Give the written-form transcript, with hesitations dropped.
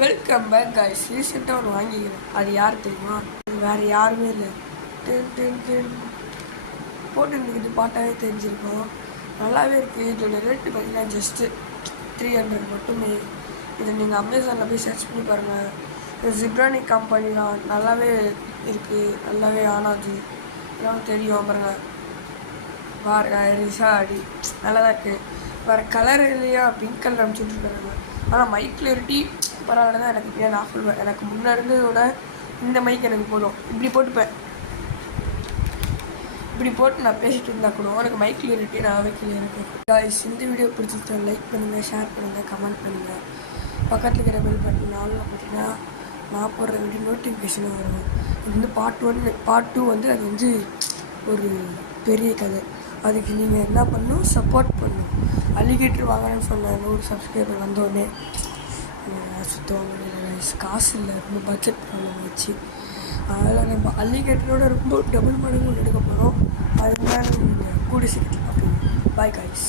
Welcome back guys. ரீசெண்டாக ஒன்று வாங்கிக்கிறேன். அது யார் தெரியுமா? வேறு யாருமே இல்லை. போட்டு இருந்துக்கிட்டு பாட்டாவே தெரிஞ்சிருக்கோம். நல்லாவே இருக்குது. இதோட ரேட்டு பார்த்தீங்கன்னா ஜஸ்ட்டு 300 மட்டுமே. இதை நீங்கள் அமேசானில் போய் சர்ச் பண்ணி பாருங்கள். இது ஜிப்ரானிக் கம்பெனி தான். நல்லாவே இருக்குது. நல்லாவே ஆனாது எல்லாம் தெரியும் பாருங்கள். ரிசா அடி நல்லா தான் இருக்குது. வேறு கலர் இல்லையா? பிங்க் கலர் அனுப்பிச்சுட்ருக்காங்க. ஆனால் மைக் கிளியரிட்டி பரவாயில்ல தான் எனக்கு இப்படியா நான் சொல்லுவேன். எனக்கு முன்னே இருந்ததோட இந்த மைக் எனக்கு போதும். இப்படி போட்டுப்பேன். இப்படி போட்டு நான் பேசிகிட்டு இருந்தால் கூட எனக்கு மைக் கிளியரிட்டி நல்லாவே கிளியர் இருக்குது. காய்ஸ், இந்த வீடியோ பிடிச்சிருந்தா லைக் பண்ணுங்கள், ஷேர் பண்ணுங்கள், கமெண்ட் பண்ணுங்கள். பக்கத்தில் இருக்கிற பெல் பட்டன் ஆல்ல போட்டிங்கன்னா நான் போடுற வீடியோ நோட்டிஃபிகேஷனாக வரும். இது வந்து பார்ட் 2 வந்து அது வந்து ஒரு பெரிய கதை. அதுக்கு நீங்கள் என்ன பண்ணணும்? சப்போர்ட் பண்ணணும். அலிகேட்டர் வாங்கணும்னு சொன்ன 100 சப்ஸ்கிரைபர் வந்தோடனே சுத்தவங்க காசு இல்லை, ரொம்ப பட்ஜெட் ப்ராப்ளம் வச்சு. அதனால் நம்ம அலிகேட்டரோட ரொம்ப டபுள் மடங்கு எடுக்க போகிறோம். அதுதான் நீங்கள் கூட சீக்கிரம் பார்ப்பீங்க. Bye guys.